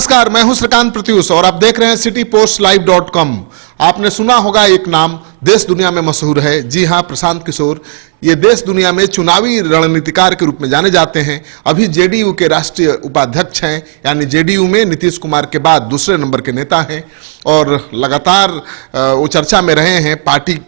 नमस्कार, मैं हूं श्रीकांत प्रत्युष और आप देख रहे हैं citypostlive.com। आपने सुना होगा एक नाम, देश दुनिया में मशहूर है। जी हां, प्रशांत किशोर। ये देश दुनिया में चुनावी रणनीतिकार के रूप में जाने जाते हैं। अभी जेडीयू के राष्ट्रीय उपाध्यक्ष हैं, यानी जेडीयू में नीतीश कुमार के बाद दूसरे नंबर के नेता हैं और लगातार वो चर्चा में रहे हैं। पार्टी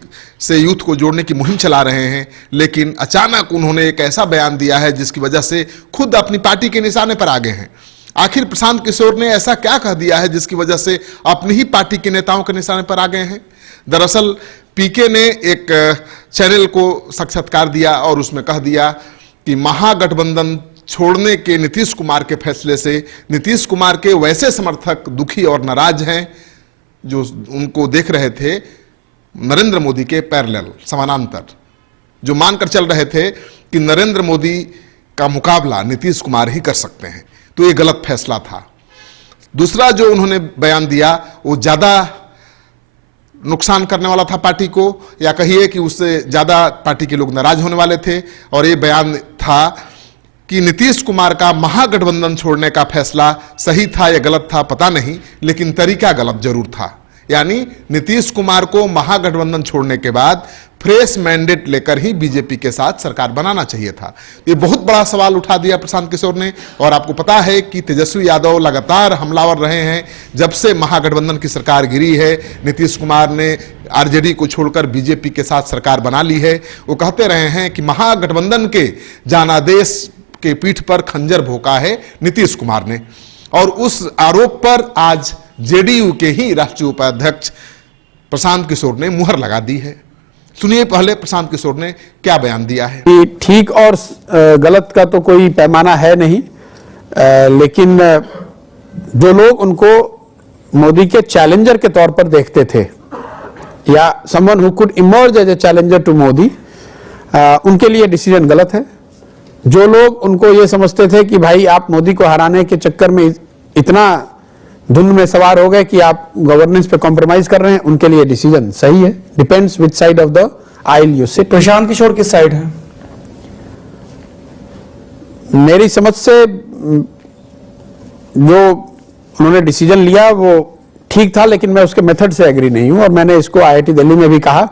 से यूथ को जोड़ने की मुहिम चला रहे हैं, लेकिन अचानक उन्होंने एक ऐसा बयान दिया है जिसकी वजह से खुद अपनी पार्टी के निशाने पर आ गए हैं। आखिर प्रशांत किशोर ने ऐसा क्या कह दिया है जिसकी वजह से अपनी ही पार्टी के नेताओं के निशाने पर आ गए हैं? दरअसल पीके ने एक चैनल को साक्षात्कार दिया और उसमें कह दिया कि महागठबंधन छोड़ने के नीतीश कुमार के फैसले से नीतीश कुमार के वैसे समर्थक दुखी और नाराज हैं जो उनको देख रहे थे नरेंद्र मोदी के पैरेलल, समानांतर, जो मानकर चल रहे थे कि नरेंद्र मोदी का मुकाबला नीतीश कुमार ही कर सकते हैं। तो ये गलत फैसला था। दूसरा जो उन्होंने बयान दिया वो ज्यादा नुकसान करने वाला था पार्टी को, या कहिए कि उससे ज्यादा पार्टी के लोग नाराज होने वाले थे। और ये बयान था कि नीतीश कुमार का महागठबंधन छोड़ने का फैसला सही था या गलत था पता नहीं, लेकिन तरीका गलत जरूर था। यानी नीतीश कुमार को महागठबंधन छोड़ने के बाद फ्रेश मैंडेट लेकर ही बीजेपी के साथ सरकार बनाना चाहिए था। ये बहुत बड़ा सवाल उठा दिया प्रशांत किशोर ने। और आपको पता है कि तेजस्वी यादव लगातार हमलावर रहे हैं जब से महागठबंधन की सरकार गिरी है। नीतीश कुमार ने आरजेडी को छोड़कर बीजेपी के साथ सरकार बना ली है। वो कहते रहे हैं कि महागठबंधन के जनादेश के पीठ पर खंजर भोंका है नीतीश कुमार ने। और उस आरोप पर आज जेडीयू के ही राष्ट्रीय उपाध्यक्ष प्रशांत किशोर ने मुहर लगा दी है। सुनिए पहले प्रशांत किशोर ने क्या बयान दिया है। ठीक और गलत का तो कोई पैमाना है नहीं, लेकिन जो लोग उनको मोदी के चैलेंजर के तौर पर देखते थे या someone who could emerge as a challenger to Modi, उनके लिए डिसीजन गलत है। जो लोग उनको ये समझते थे कि भाई आप मोदी को हराने के चक्कर में इतना धुंध में सवार हो गए कि आप गवर्नेंस पे कॉम्प्रोमाइज कर रहे हैं, उनके लिए डिसीजन सही है। Depends which side of the aisle you sit. Prashant Kishor किस साइड है? मेरी समझ से जो उन्होंने डिसीजन लिया वो ठीक था, लेकिन मैं उसके मेथड से एग्री नहीं हूं। और मैंने इसको आईआईटी दिल्ली में भी कहा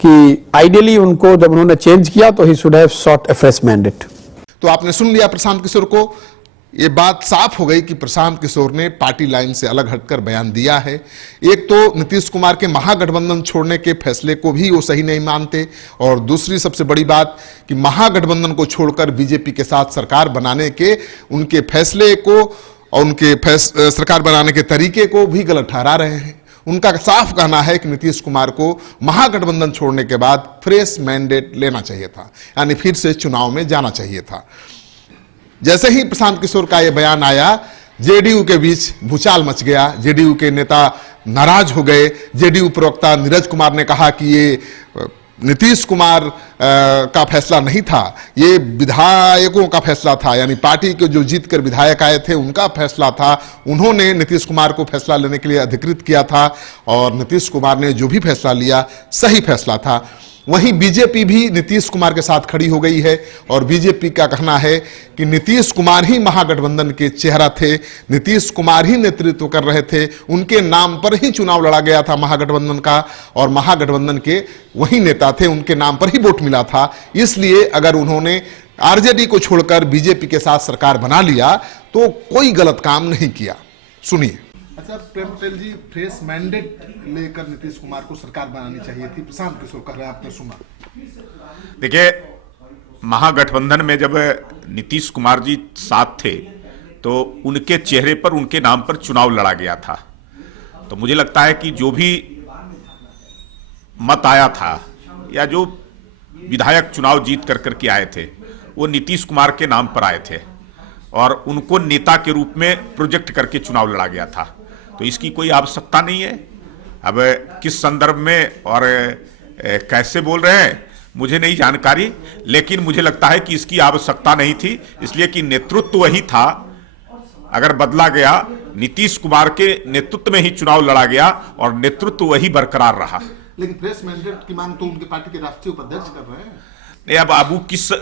कि आइडियली उनको जब उन्होंने चेंज किया तो he should have short A fresh mandate. तो आपने सुन लिया प्रशांत किशोर को। ये बात साफ हो गई कि प्रशांत किशोर ने पार्टी लाइन से अलग हटकर बयान दिया है। एक तो नीतीश कुमार के महागठबंधन छोड़ने के फैसले को भी वो सही नहीं मानते, और दूसरी सबसे बड़ी बात कि महागठबंधन को छोड़कर बीजेपी के साथ सरकार बनाने के उनके फैसले को और उनके सरकार बनाने के तरीके को भी गलत ठहरा रहे हैं। उनका साफ कहना है कि नीतीश कुमार को महागठबंधन छोड़ने के बाद फ्रेश मैंडेट लेना चाहिए था, यानी फिर से चुनाव में जाना चाहिए था। जैसे ही प्रशांत किशोर का यह बयान आया, जेडीयू के बीच भूचाल मच गया। जेडीयू के नेता नाराज हो गए। जेडीयू प्रवक्ता नीरज कुमार ने कहा कि ये नीतीश कुमार का फैसला नहीं था, ये विधायकों का फैसला था, यानी पार्टी के जो जीत कर विधायक आए थे उनका फैसला था। उन्होंने नीतीश कुमार को फैसला लेने के लिए अधिकृत किया था और नीतीश कुमार ने जो भी फैसला लिया सही फैसला था। वहीं बीजेपी भी नीतीश कुमार के साथ खड़ी हो गई है और बीजेपी का कहना है कि नीतीश कुमार ही महागठबंधन के चेहरा थे, नीतीश कुमार ही नेतृत्व कर रहे थे, उनके नाम पर ही चुनाव लड़ा गया था महागठबंधन का, और महागठबंधन के वही नेता थे, उनके नाम पर ही वोट मिला था। इसलिए अगर उन्होंने आरजेडी को छोड़कर बीजेपी के साथ सरकार बना लिया तो कोई गलत काम नहीं किया। सुनिए। अच्छा, प्रेम पटेल जी, फ्रेश मैंडेट लेकर नीतीश कुमार को सरकार बनानी चाहिए थी, प्रशांत किशोर कह रहे हैं, आपने सुना। देखिए, महागठबंधन में जब नीतीश कुमार जी साथ थे तो उनके चेहरे पर उनके नाम पर चुनाव लड़ा गया था। तो मुझे लगता है कि जो भी मत आया था या जो विधायक चुनाव जीत कर करके आए थे वो नीतीश कुमार के नाम पर आए थे और उनको नेता के रूप में प्रोजेक्ट करके चुनाव लड़ा गया था। तो इसकी कोई आवश्यकता नहीं है। अब किस संदर्भ में और कैसे बोल रहे हैं मुझे नहीं जानकारी, लेकिन मुझे लगता है कि इसकी आवश्यकता नहीं थी, इसलिए कि नेतृत्व वही था। अगर बदला गया, नीतीश कुमार के नेतृत्व में ही चुनाव लड़ा गया और नेतृत्व वही बरकरार रहा। लेकिन फ्रेश मैंडेट की मांग तो उनके पार्टी के राष्ट्रीय उपाध्यक्ष कर रहे हैं। नहीं, अब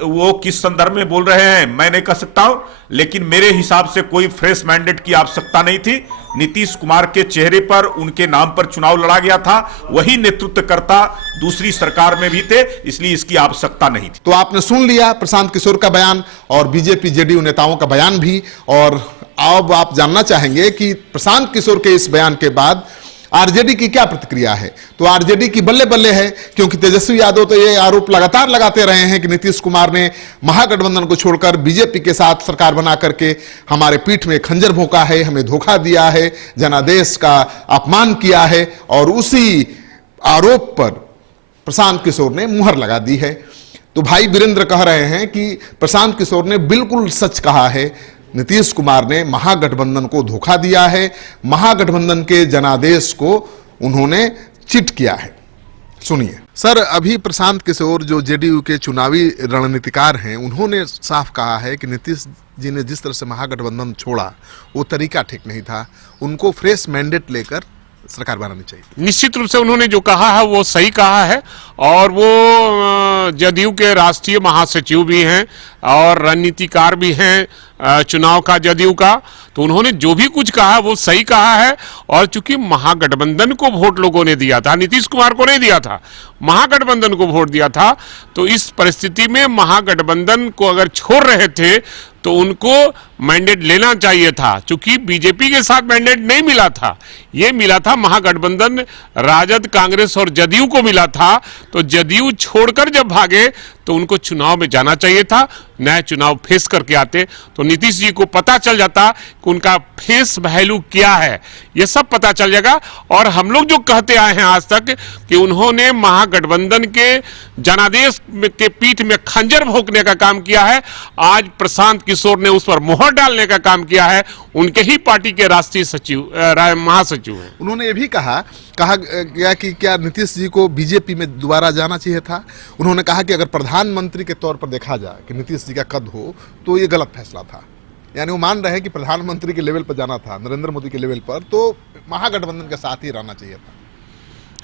वो किस संदर्भ में बोल रहे हैं मैं नहीं कह सकता हूं, लेकिन मेरे हिसाब से कोई फ्रेश मैंडेट की आवश्यकता नहीं थी। नीतीश कुमार के चेहरे पर उनके नाम पर चुनाव लड़ा गया था, वही नेतृत्वकर्ता दूसरी सरकार में भी थे, इसलिए इसकी आवश्यकता नहीं थी। तो आपने सुन लिया प्रशांत किशोर का बयान और बीजेपी जेडीयू नेताओं का बयान भी, और अब आप जानना चाहेंगे कि प्रशांत किशोर के इस बयान के बाद आरजेडी की क्या प्रतिक्रिया है। तो आरजेडी की बल्ले बल्ले है, क्योंकि तेजस्वी यादव तो ये आरोप लगातार लगाते रहे हैं कि नीतीश कुमार ने महागठबंधन को छोड़कर बीजेपी के साथ सरकार बना करके हमारे पीठ में खंजर भोंका है, हमें धोखा दिया है, जनादेश का अपमान किया है, और उसी आरोप पर प्रशांत किशोर ने मुहर लगा दी है। तो भाई वीरेंद्र कह रहे हैं कि प्रशांत किशोर ने बिल्कुल सच कहा है, नीतीश कुमार ने महागठबंधन को धोखा दिया है, महागठबंधन के जनादेश को उन्होंने चिट किया है। सुनिए सर, अभी प्रशांत किशोर जो जेडीयू के चुनावी रणनीतिकार हैं, उन्होंने साफ कहा है कि नीतीश जी ने जिस तरह से महागठबंधन छोड़ा वो तरीका ठीक नहीं था, उनको फ्रेश मैंडेट लेकर सरकार बनानी चाहिए। निश्चित रूप से उन्होंने जो कहा है वो सही कहा है, और वो जदयू के राष्ट्रीय महासचिव भी हैं और रणनीतिकार भी हैं चुनाव का जदयू का, तो उन्होंने जो भी कुछ कहा वो सही कहा है। और चूंकि महागठबंधन को वोट लोगों ने दिया था, नीतीश कुमार को नहीं दिया था, महागठबंधन को वोट दिया था, तो इस परिस्थिति में महागठबंधन को अगर छोड़ रहे थे तो उनको मैंडेट लेना चाहिए था। चूंकि बीजेपी के साथ मैंडेट नहीं मिला था, ये मिला था महागठबंधन राजद, कांग्रेस और जदयू को मिला था, तो जदयू छोड़कर जब भागे तो उनको चुनाव में जाना चाहिए था, नया चुनाव फेस करके आते तो नीतीश जी को पता चल जाता कि उनका फेस वैल्यू क्या है, ये सब पता चल जाएगा। और हम लोग जो कहते आए हैं आज तक कि उन्होंने महागठबंधन के जनादेश के पीठ में खंजर भोंकने का काम किया है, आज प्रशांत किशोर ने उस पर मोहर डालने का काम किया है। उनके ही पार्टी के राष्ट्रीय सचिव महासचिव हैं। उन्होंने ये भी कहा गया कि क्या नीतीश जी को बीजेपी में दोबारा जाना चाहिए था। उन्होंने कहा कि अगर प्रधानमंत्री के तौर पर देखा जाए कि नीतीश जी का कद हो तो ये गलत फैसला था। यानी वो मान रहे हैं कि प्रधानमंत्री के लेवल पर जाना था, नरेंद्र मोदी के लेवल पर, तो महागठबंधन के साथ ही रहना चाहिए था।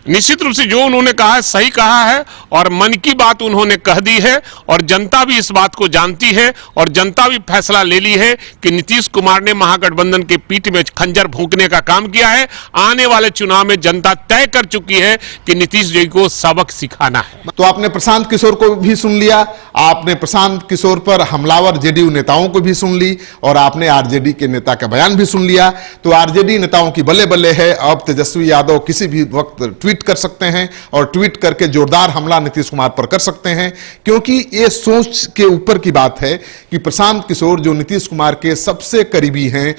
निश्चित रूप से जो उन्होंने कहा है सही कहा है, और मन की बात उन्होंने कह दी है, और जनता भी इस बात को जानती है, और जनता भी फैसला ले ली है कि नीतीश कुमार ने महागठबंधन के पीठ में खंजर भोंकने का काम किया है। आने वाले चुनाव में जनता तय कर चुकी है कि नीतीश जी को सबक सिखाना है। तो आपने प्रशांत किशोर को भी सुन लिया, आपने प्रशांत किशोर पर हमलावर जेडीयू नेताओं को भी सुन ली, और आपने आरजेडी के नेता का बयान भी सुन लिया। तो आरजेडी नेताओं की बल्ले बल्ले है, अब तेजस्वी यादव किसी भी वक्त ट्वीट कर सकते हैं, और ट्वीट करके जोरदार हमला नीतीश कुमार पर कर सकते हैं, क्योंकि ये सोच के ऊपर की बात है कि प्रशांत किशोर जो नीतीश कुमार के सबसे करीबी हैं,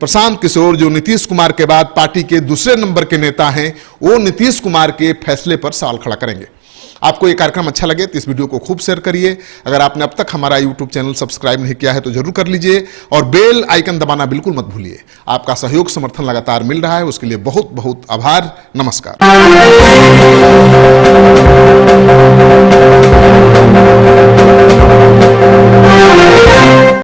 प्रशांत किशोर जो नीतीश कुमार के बाद पार्टी के दूसरे नंबर के नेता हैं, वो नीतीश कुमार के फैसले पर सवाल खड़ा करेंगे। आपको ये कार्यक्रम अच्छा लगे तो इस वीडियो को खूब शेयर करिए। अगर आपने अब तक हमारा यूट्यूब चैनल सब्सक्राइब नहीं किया है तो जरूर कर लीजिए, और बेल आइकन दबाना बिल्कुल मत भूलिए। आपका सहयोग समर्थन लगातार मिल रहा है, उसके लिए बहुत बहुत आभार। नमस्कार।